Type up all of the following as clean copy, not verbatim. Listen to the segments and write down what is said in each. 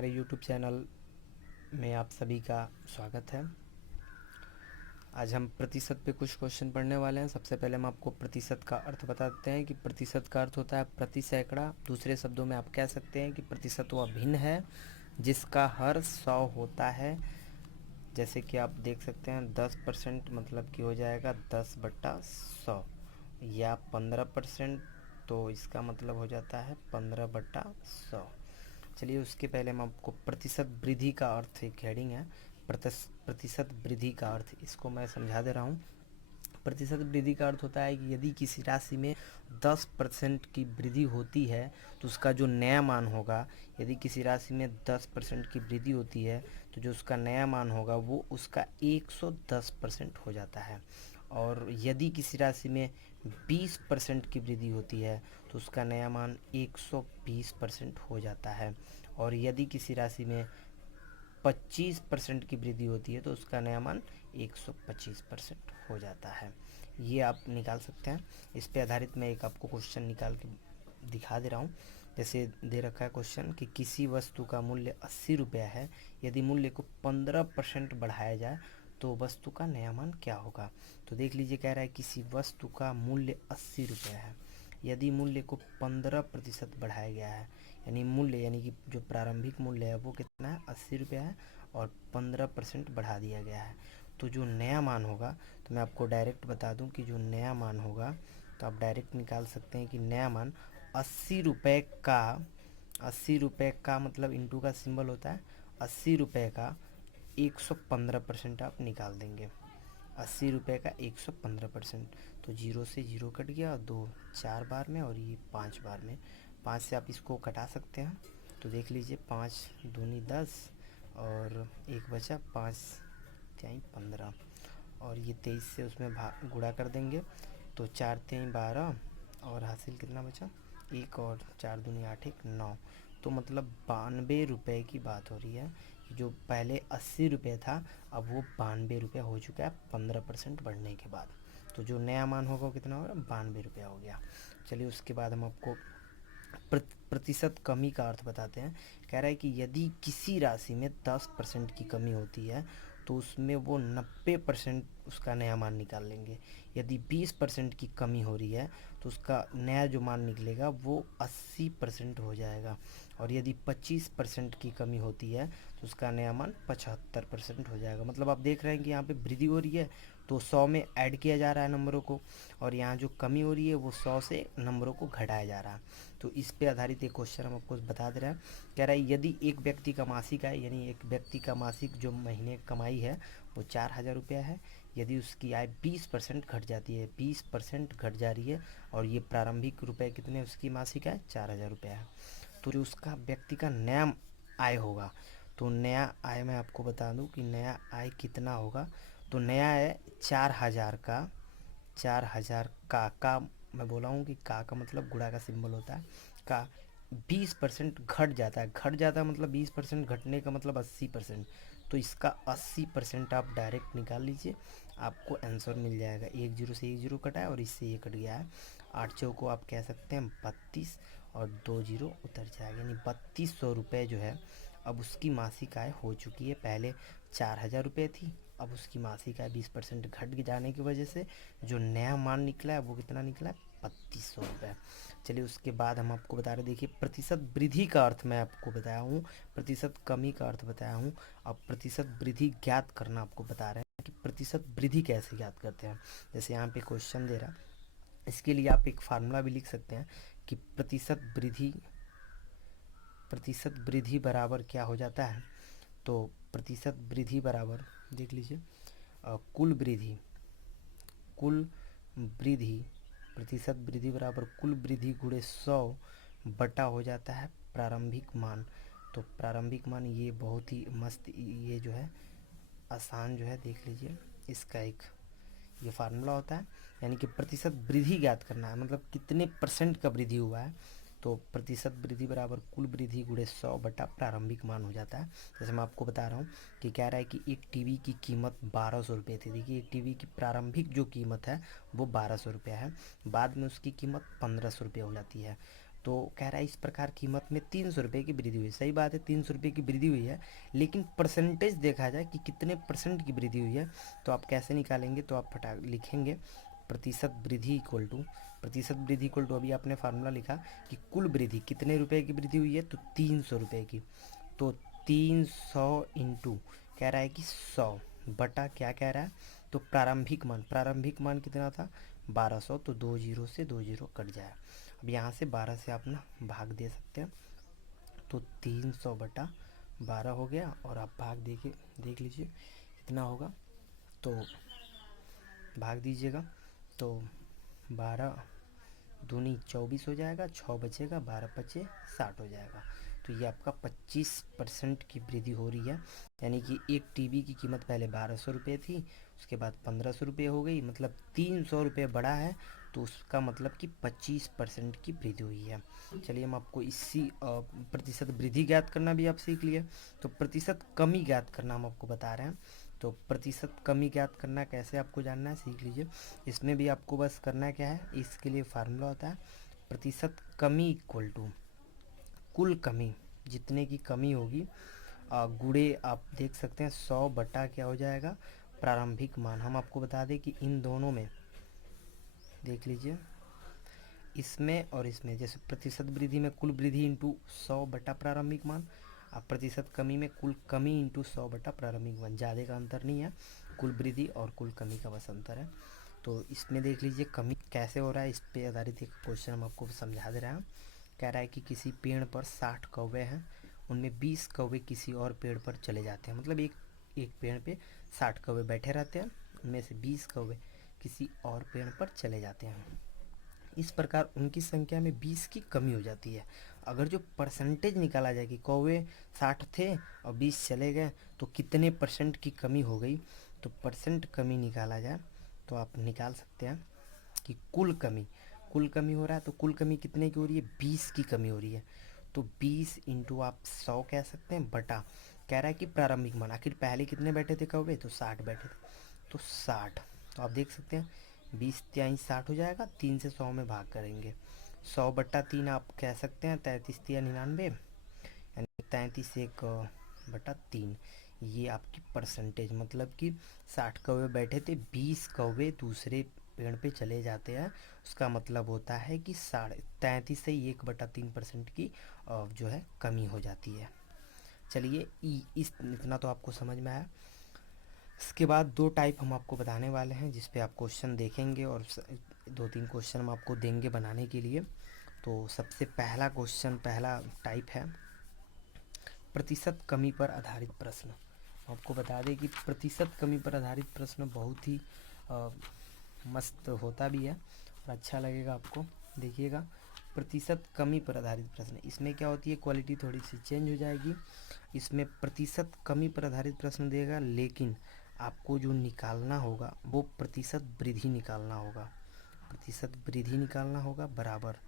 हमारे YouTube channel में आप सभी का स्वागत है। आज हम प्रतिशत पे कुछ क्वेश्चन पढ़ने वाले हैं। सबसे पहले हम आपको प्रतिशत का अर्थ बता देते हैं कि प्रतिशत का अर्थ होता है प्रति सैकड़ा। दूसरे शब्दों में आप कह सकते हैं कि प्रतिशत वह भिन्न है जिसका हर 100 होता है। जैसे कि आप देख सकते हैं 10% मतलब कि हो जाएगा 10/100 या 15%, तो इसका मतलब हो जाता है 15/100। चलिए उसके पहले हम आपको प्रतिशत वृद्धि का अर्थ, एक हेडिंग है प्रतिशत वृद्धि का अर्थ, इसको मैं समझा दे रहा हूँ। प्रतिशत वृद्धि का अर्थ होता है कि यदि किसी राशि में 10% की वृद्धि होती है तो उसका जो नया मान होगा, यदि किसी राशि में 10% की वृद्धि होती है तो जो उसका नया मान होगा वो उसका 110% हो जाता है। और यदि किसी राशि में 20% की वृद्धि होती है तो उसका नया मान 120% हो जाता है। और यदि किसी राशि में 25% की वृद्धि होती है तो उसका नया मान 125% हो जाता है। ये आप निकाल सकते हैं। इस पे आधारित मैं एक आपको क्वेश्चन निकाल के दिखा दे रहा हूँ। जैसे दे रखा है क्वेश्चन कि किसी वस्तु का मूल्य 80 रुपया है, यदि मूल्य को 15% बढ़ाया जाए तो वस्तु का नया मान क्या होगा। तो देख लीजिए, कह रहा है किसी वस्तु का मूल्य 80 रुपया है, यदि मूल्य को 15% बढ़ाया गया है, यानी मूल्य यानी कि जो प्रारंभिक मूल्य है वो कितना है, 80 रुपया है, और 15% बढ़ा दिया गया है, तो जो नया मान होगा, तो मैं आपको डायरेक्ट बता दूं कि जो नया मान होगा तो आप डायरेक्ट निकाल सकते हैं कि नया मान 80 रुपये का मतलब इंटू का सिंबल होता है, 80 रुपये का 115% आप निकाल देंगे। 80 रुपये का 115%, तो जीरो से जीरो कट गया, दो 4 बार में और ये 5 बार में। 5 से आप इसको कटा सकते हैं, तो देख लीजिए 5 दूनी 10 और एक बचा 5 त्याई 15, और ये 23 से उसमें गुणा कर देंगे तो 4 त्याई 12 और हासिल कितना बचा, एक, और 4 दूनी 8 एक 9। तो मतलब 92 रुपये की बात हो रही है। जो पहले 80 रुपये था अब वो 92 रुपये हो चुका है 15% बढ़ने के बाद। तो जो नया मान होगा वो कितना होगा, 92 रुपया हो गया। चलिए उसके बाद हम आपको प्रतिशत कमी का अर्थ बताते हैं। कह रहा है कि यदि किसी राशि में 10% की कमी होती है तो उसमें वो 90% उसका नया मान निकाल लेंगे। यदि 20% की कमी हो रही है तो उसका नया जो मान निकलेगा वो 80% हो जाएगा। और यदि 25% की कमी होती है तो उसका नया मान 75% हो जाएगा। मतलब आप देख रहे हैं कि यहाँ पे वृद्धि हो रही है तो 100 में ऐड किया जा रहा है नंबरों को, और यहाँ जो कमी हो रही है वो 100 से नंबरों को घटाया जा रहा है। तो इस पे आधारित एक क्वेश्चन हम आपको बता दे रहे हैं। कह रहा है यदि एक व्यक्ति का मासिक आय, यानी एक व्यक्ति का मासिक जो महीने कमाई है वो 4000 रुपया है, यदि उसकी आय 20% घट जाती है, 20% घट जा रही है, और ये प्रारंभिक रुपए कितने, उसकी मासिक आय 4000 रुपया है, तो जो उसका व्यक्ति का नया आय होगा, तो नया आय मैं आपको बता दूं कि नया आय कितना होगा। तो नया आय 4000 का, 4000 का मैं बोला हूँ कि का मतलब गुणा का सिंबल होता है, का 20% घट जाता है। घट जाता है मतलब 20% घटने का मतलब 80%, तो इसका 80% आप डायरेक्ट निकाल लीजिए, आपको आंसर मिल जाएगा। एक जीरो से एक जीरो कटा है और इससे ये कट गया है, 8 चौको आप कह सकते हैं 32, और 2 जीरो उतर जाएगा, यानी 3200 रुपये जो है अब उसकी मासिक आय हो चुकी है। पहले 4000 रुपये थी, अब उसकी मासिक आय 20% घट जाने की वजह से जो नया मान निकला है वो कितना निकला है, 3200 रुपये। चलिए उसके बाद हम आपको बता रहे, देखिए प्रतिशत वृद्धि का अर्थ मैं आपको बताया हूँ, प्रतिशत कमी का अर्थ बताया हूँ, अब प्रतिशत वृद्धि ज्ञात करना आपको बता रहे हैं कि प्रतिशत वृद्धि कैसे ज्ञात करते हैं। जैसे यहाँ पे क्वेश्चन दे रहा, इसके लिए आप एक फार्मूला भी लिख सकते हैं कि प्रतिशत वृद्धि बराबर क्या हो जाता है। तो प्रतिशत वृद्धि बराबर देख लीजिए, कुल वृद्धि प्रतिशत वृद्धि बराबर कुल वृद्धि गुणे 100 बटा हो जाता है प्रारंभिक मान। तो प्रारंभिक मान ये बहुत ही मस्त, ये जो है आसान जो है, देख लीजिए इसका एक ये फार्मूला होता है, यानी कि प्रतिशत वृद्धि ज्ञात करना है, मतलब कितने परसेंट का वृद्धि हुआ है। तो प्रतिशत वृद्धि बराबर कुल वृद्धि गुणे 100 बटा प्रारंभिक मान हो जाता है। जैसे मैं आपको बता रहा हूँ कि कह रहा है कि एक टीवी की कीमत 1200 रुपये थी। देखिए एक टीवी की प्रारंभिक जो कीमत है वो 1200 रुपया है, बाद में उसकी कीमत 1500 रुपये हो जाती है। तो कह रहा है इस प्रकार कीमत में 300 रुपये की वृद्धि हुई। सही बात है, 300 रुपये की वृद्धि हुई है, लेकिन परसेंटेज देखा जाए कि कितने परसेंट की वृद्धि हुई है, तो आप कैसे निकालेंगे, तो आप फटा लिखेंगे प्रतिशत वृद्धि इक्वल टू, प्रतिशत वृद्धि इक्वल टू, अभी आपने फार्मूला लिखा कि कुल वृद्धि कितने रुपए की वृद्धि हुई है, तो 300 रुपये की। तो 300 इंटू कह रहा है कि 100 बटा क्या कह रहा है, तो प्रारंभिक मान कितना था 1200, तो 2 जीरो से 2 जीरो कट जाए। अब यहाँ से 12 से आप ना भाग दे सकते हैं, तो 300 बटा 12 हो गया, और आप भाग देख लीजिए कितना होगा, तो भाग दीजिएगा, तो 12 दूनी 24 हो जाएगा, 6 बचेगा, 12 पचे 60 हो जाएगा। तो ये आपका 25% की वृद्धि हो रही है, यानी कि एक टीवी की कीमत पहले 1200 रुपये थी, उसके बाद 1500 रुपये हो गई, मतलब 300 रुपये बढ़ा है, तो उसका मतलब कि 25% की वृद्धि हुई है। चलिए हम आपको इसी प्रतिशत वृद्धि ज्ञात करना भी आप सीख लिए, तो प्रतिशत कमी ज्ञात करना हम आपको बता रहे हैं। तो प्रतिशत कमी ज्ञात करना कैसे आपको जानना है, सीख लीजिए। इसमें भी आपको बस करना क्या है, इसके लिए फार्मूला होता है प्रतिशत कमी इक्वल टू कुल कमी, जितने की कमी होगी गुणे आप देख सकते हैं 100 बटा क्या हो जाएगा प्रारंभिक मान। हम आपको बता दें कि इन दोनों में देख लीजिए, इसमें और इसमें, जैसे प्रतिशत वृद्धि में कुल वृद्धि इंटू 100 बटा प्रारंभिक मान, अब प्रतिशत कमी में कुल कमी इंटू 100 बटा प्रारंभिक मान, ज़्यादा का अंतर नहीं है, कुल वृद्धि और कुल कमी का बस अंतर है। तो इसमें देख लीजिए कमी कैसे हो रहा है, इस पे आधारित एक क्वेश्चन हम आपको समझा दे रहे हैं। कह रहा है कि किसी पेड़ पर 60 कौवे हैं, उनमें 20 कौवे किसी और पेड़ पर चले जाते हैं, मतलब एक पेड़ पे 60 कौवे बैठे रहते हैं, उनमें से 20 कौवे किसी और पेड़ पर चले जाते हैं। इस प्रकार उनकी संख्या में 20 की कमी हो जाती है। अगर जो परसेंटेज निकाला जाए कि कौवे 60 थे और 20 चले गए, तो कितने परसेंट की कमी हो गई, तो परसेंट कमी निकाला जाए तो आप निकाल सकते हैं कि कुल कमी हो रहा है, तो कुल कमी कितने की हो रही है, 20 की कमी हो रही है। तो 20 इंटू आप 100 कह सकते हैं बटा, कह रहा है कि प्रारंभिक मान, आखिर पहले कितने बैठे थे कौवे, तो 60 बैठे थे, तो 60, तो आप देख सकते हैं 20 तिहाई 60 हो जाएगा, 3 से 100 में भाग करेंगे, 100 बट्टा 3 आप कह सकते हैं 33 तिया 99, यानी 33 एक बटा 3। ये आपकी परसेंटेज, मतलब कि 60 कौवे बैठे थे, 20 कौवे दूसरे पेड़ पे चले जाते हैं, उसका मतलब होता है कि 33 से 1/3% की जो है कमी हो जाती है। चलिए इस इतना तो आपको समझ में आया। इसके बाद दो टाइप हम आपको बताने वाले हैं, जिस पे आप क्वेश्चन देखेंगे, और 2-3 क्वेश्चन हम आपको देंगे बनाने के लिए। तो सबसे पहला क्वेश्चन, पहला टाइप है प्रतिशत कमी पर आधारित प्रश्न। आपको बता दें कि प्रतिशत कमी पर आधारित प्रश्न बहुत ही मस्त होता भी है और अच्छा लगेगा आपको। देखिएगा, प्रतिशत कमी पर आधारित प्रश्न, इसमें क्या होती है, क्वालिटी थोड़ी सी चेंज हो जाएगी। इसमें प्रतिशत कमी पर आधारित प्रश्न देगा, लेकिन आपको जो निकालना होगा वो प्रतिशत वृद्धि निकालना होगा, प्रतिशत वृद्धि निकालना होगा बराबर।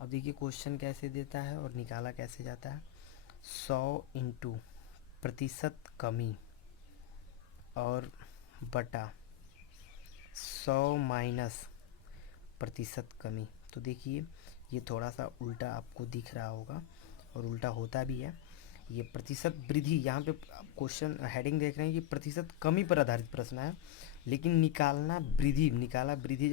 अब देखिए क्वेश्चन कैसे देता है और निकाला कैसे जाता है। 100 इंटू प्रतिशत कमी और बटा 100 माइनस प्रतिशत कमी। तो देखिए ये थोड़ा सा उल्टा आपको दिख रहा होगा और उल्टा होता भी है। ये प्रतिशत वृद्धि, यहाँ पे क्वेश्चन हेडिंग देख रहे हैं कि प्रतिशत कमी पर आधारित प्रश्न है, लेकिन निकाला वृद्धि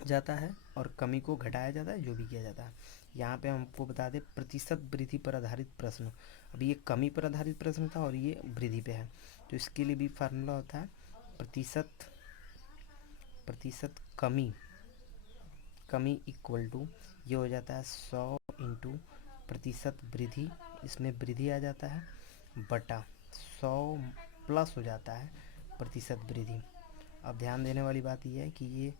जाता है और कमी को घटाया जाता है, जो भी किया जाता है। यहाँ पे हमको बता दें प्रतिशत वृद्धि पर आधारित प्रश्न, अभी ये कमी पर आधारित प्रश्न था और ये वृद्धि पे है, तो इसके लिए भी फार्मूला होता है प्रतिशत कमी इक्वल टू, ये हो जाता है 100 इंटू प्रतिशत वृद्धि, इसमें वृद्धि आ जाता है, बटा 100 प्लस हो जाता है प्रतिशत वृद्धि। अब ध्यान देने वाली बात यह है कि ये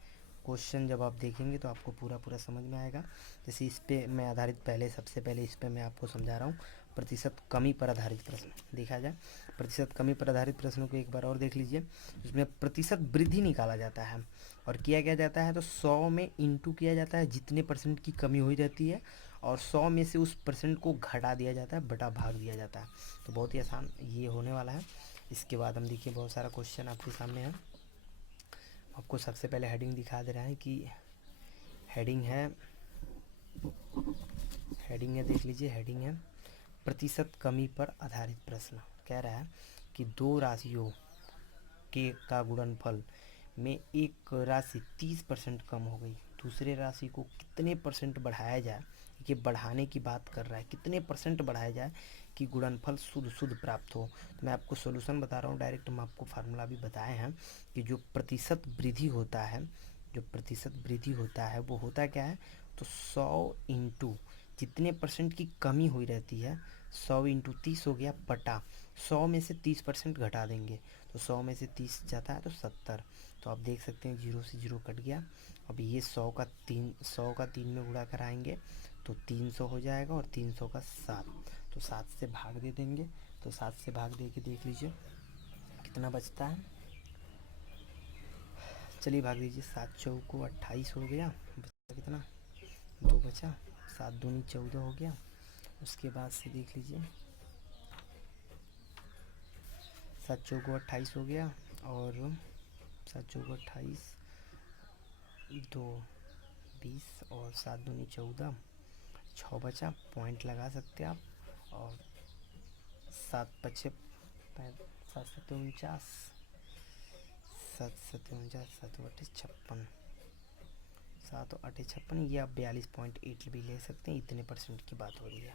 क्वेश्चन जब आप देखेंगे तो आपको पूरा समझ में आएगा। जैसे इस पे मैं आधारित सबसे पहले इस पे मैं आपको समझा रहा हूँ प्रतिशत कमी पर आधारित प्रश्न। देखा जाए प्रतिशत कमी पर आधारित प्रश्नों को एक बार और देख लीजिए। इसमें प्रतिशत वृद्धि निकाला जाता है और किया क्या जाता है, तो 100 में इंटू किया जाता है जितने परसेंट की कमी हो जाती है, और 100 में से उस परसेंट को घटा दिया जाता है, बटा भाग दिया जाता है। तो बहुत ही आसान ये होने वाला है। इसके बाद हम देखिए बहुत सारा क्वेश्चन आपके सामने है। आपको सबसे पहले हेडिंग दिखा दे रहा है कि हेडिंग है हेडिंग है, देख लीजिए, हेडिंग है प्रतिशत कमी पर आधारित प्रश्न। कह रहा है कि दो राशियों के का गुणनफल में एक राशि 30% कम हो गई, दूसरे राशि को कितने परसेंट बढ़ाया जाए, ये बढ़ाने की बात कर रहा है, कितने परसेंट बढ़ाया जाए कि गुणनफल शुद्ध शुद्ध प्राप्त हो। तो मैं आपको सॉल्यूशन बता रहा हूँ डायरेक्ट, हम आपको फार्मूला भी बताए हैं कि जो प्रतिशत वृद्धि होता है, जो प्रतिशत वृद्धि होता है वो होता क्या है, तो 100 इंटू जितने परसेंट की कमी हुई रहती है, 100 इंटू 30 हो गया, बटा 100 में से 30% घटा देंगे, तो 100 में से 30 जाता है तो 70। तो आप देख सकते हैं 0 से 0 कट गया। अब ये 100 का 3 में गुणा कराएंगे तो 300 हो जाएगा, और 300 का 7, तो 7 से भाग दे देंगे। तो 7 से भाग दे के देख लीजिए कितना बचता है। चलिए भाग दीजिए, 7 चौको 28 हो गया, बचा कितना, 2 बचा, 7 दूनी 14 हो गया। उसके बाद से देख लीजिए 7 चौको 28 हो गया, और 7 चौको 28, 2 20, और 7 दूनी 14, 6 बचा, पॉइंट लगा सकते हैं आप। और 7 पचे 7 सत्ते 49, 7 सत्ते 49, 7 बटे 56, 7 8 56, ये आप 42.8 भी ले सकते हैं, इतने परसेंट की बात हो रही है।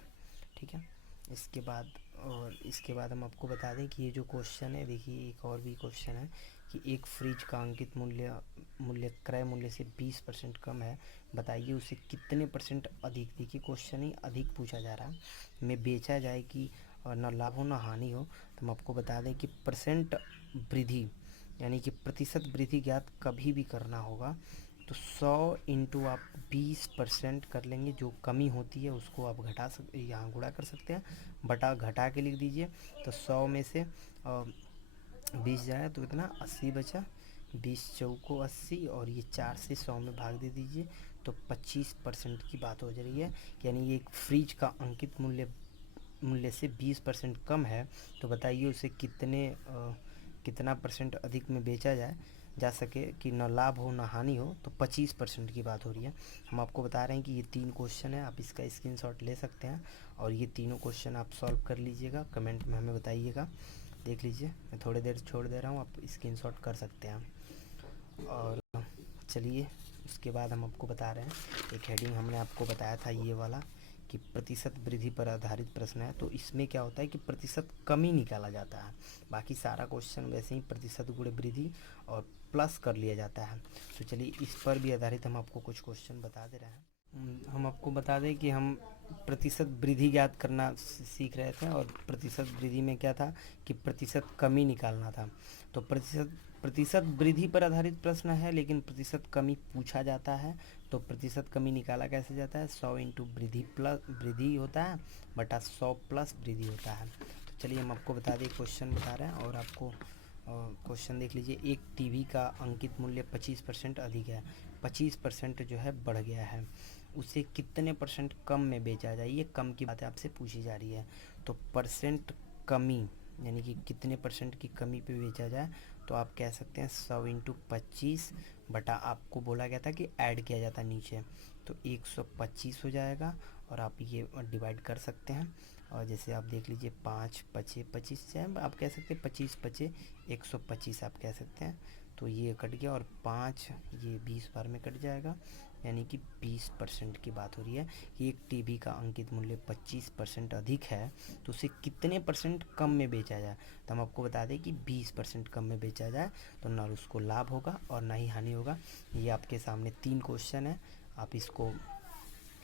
ठीक है, इसके बाद, और इसके बाद हम आपको बता दें कि ये जो क्वेश्चन है, देखिए एक और भी क्वेश्चन है कि एक फ्रिज का अंकित मूल्य क्रय मूल्य से 20% कम है, बताइए उसे कितने परसेंट अधिक, देखिए क्वेश्चन ही अधिक पूछा जा रहा है, में बेचा जाए कि न लाभ हो न हानि हो। तो हम आपको बता दें कि परसेंट वृद्धि यानी कि प्रतिशत वृद्धि ज्ञात कभी भी करना होगा, तो 100 इंटू आप 20% कर लेंगे, जो कमी होती है उसको आप घटा सकते, यहाँ गुणा कर सकते हैं, बटा घटा के लिख दीजिए। तो 100 में से 20 जाए तो कितना, 80 बचा, 20 चौको 80, और ये 4 से 100 में भाग दे दीजिए, तो 25% की बात हो जा रही है। यानी ये एक फ्रिज का अंकित मूल्य से 20% कम है, तो बताइए उसे कितना परसेंट अधिक में बेचा जा सके कि न लाभ हो न हानि हो, तो 25% की बात हो रही है। हम आपको बता रहे हैं कि ये 3 क्वेश्चन है, आप इसका स्क्रीनशॉट ले सकते हैं, और ये तीनों क्वेश्चन आप सॉल्व कर लीजिएगा, कमेंट में हमें बताइएगा। देख लीजिए, मैं थोड़ी देर छोड़ दे रहा हूँ, आप स्क्रीनशॉट कर सकते हैं। और चलिए उसके बाद हम आपको बता रहे हैं, एक हेडिंग हमने आपको बताया था ये वाला कि प्रतिशत वृद्धि पर आधारित प्रश्न है, तो इसमें क्या होता है कि प्रतिशत कमी निकाला जाता है, बाकी सारा क्वेश्चन वैसे ही प्रतिशत गुणे वृद्धि और प्लस कर लिया जाता है। तो चलिए इस पर भी आधारित हम आपको कुछ क्वेश्चन बता दे रहे हैं। हम आपको बता दें कि हम प्रतिशत वृद्धि ज्ञात करना सीख रहे थे, और प्रतिशत वृद्धि में क्या था कि प्रतिशत कमी निकालना था। तो प्रतिशत वृद्धि पर आधारित प्रश्न है, लेकिन प्रतिशत कमी पूछा जाता है, तो प्रतिशत कमी निकाला कैसे जाता है, 100 इंटू वृद्धि प्लस वृद्धि होता है, बटा 100 प्लस वृद्धि होता है। तो चलिए हम आपको बता दें, क्वेश्चन बता रहे हैं, और आपको क्वेश्चन देख लीजिए, एक टीवी का अंकित मूल्य 25% अधिक है, 25% जो है बढ़ गया है, उसे कितने परसेंट कम में बेचा जाए, ये कम की बात आपसे पूछी जा रही है। तो परसेंट कमी यानी कि कितने परसेंट की कमी पे बेचा जाए, तो आप कह सकते हैं 100 इंटू 25, बटा आपको बोला गया था कि ऐड किया जाता नीचे, तो 125 हो जाएगा, और आप ये डिवाइड कर सकते हैं। और जैसे आप देख लीजिए 5 पचे 25 से आप कह सकते हैं 25 पचे 125 आप कह सकते हैं, तो ये कट गया, और 5 ये 20 बार में कट जाएगा, यानी कि 20% की बात हो रही है कि एक टीवी का अंकित मूल्य 25% अधिक है, तो उसे कितने परसेंट कम में बेचा जाए। तो हम आपको बता दें कि 20% कम में बेचा जाए, तो ना उसको लाभ होगा और ना ही हानि होगा। ये आपके सामने 3 क्वेश्चन है, आप इसको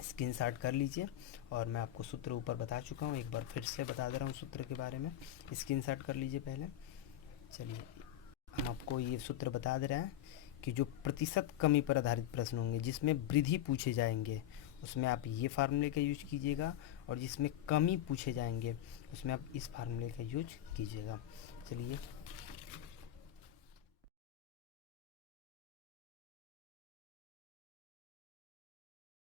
स्क्रीनशॉट कर लीजिए, और मैं आपको सूत्र ऊपर बता चुका हूँ, एक बार फिर से बता दे रहा हूँ सूत्र के बारे में, स्क्रीनशॉट कर लीजिए पहले। चलिए हम आपको ये सूत्र बता दे रहे हैं कि जो प्रतिशत कमी पर आधारित प्रश्न होंगे जिसमें वृद्धि पूछे जाएंगे, उसमें आप ये फार्मूले का यूज कीजिएगा, और जिसमें कमी पूछे जाएंगे उसमें आप इस फार्मूले का यूज कीजिएगा। चलिए